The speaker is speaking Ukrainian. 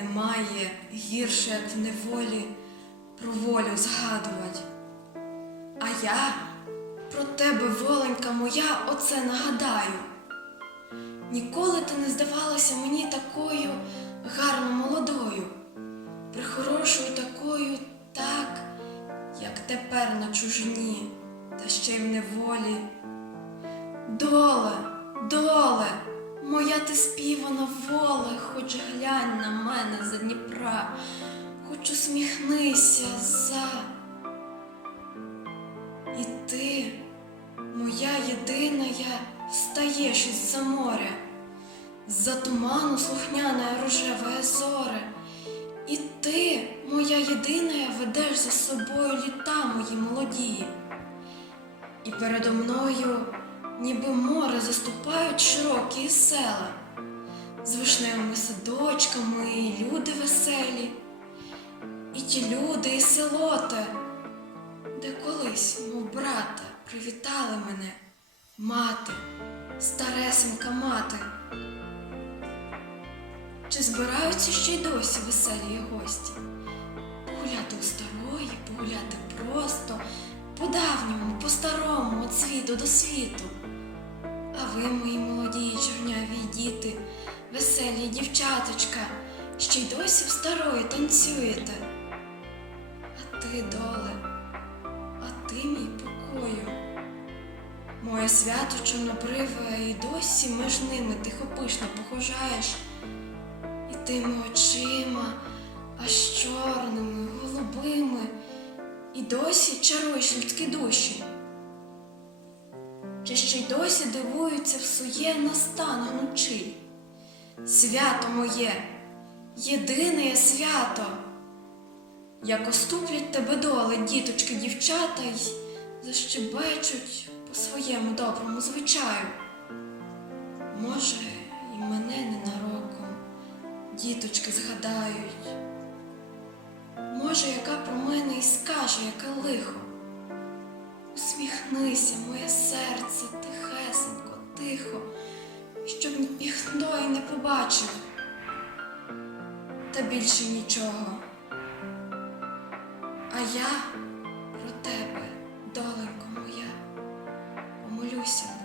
немає гірше, як в неволі про волю згадувати. А я про тебе, воленька моя, оце нагадаю. Ніколи ти не здавалася мені такою гарно молодою, прихорошою такою, так, як тепер на чужині, та ще й в неволі. Доле, доле, ти співана воле, хоч глянь на мене за Дніпра, хоч усміхнися за. І ти, моя єдина, я встаєш із-за моря, з-за туману слухняна рожеве зоре. І ти, моя єдина, ведеш за собою літа мої молоді. І передо мною, ніби море, заступають широкі села, з вишневими садочками, і люди веселі, і ті люди, і село те, де колись, мов брата, привітали мене мати, старесенька мати. Чи збираються ще й досі веселі гості? Погуляти у старої, погуляти просто, по-давньому, по-старому, від світу до світу. Ви, мої молоді чорняві діти, веселі дівчаточка, ще й досі в старої танцюєте. А ти, доле, а ти, мій покою. Моє свято чорнобриве, і досі між ними тихопишно похожаєш. І тими очима, аж чорними, голубими, і досі чаруєш людські душі. Чи ще й досі дивуються в сує настан гнучий? Свято моє, єдине свято, як оступлять тебе доли, діточки, дівчата, й защебечуть по своєму доброму звичаю. Може, і мене ненароком діточки згадають. Може, яка про мене і скаже, яке лихо торкнися, моє серце, тихесенько, тихо, щоб ніхто й не побачив, та більше нічого. А я про тебе, доленько моя, помолюся.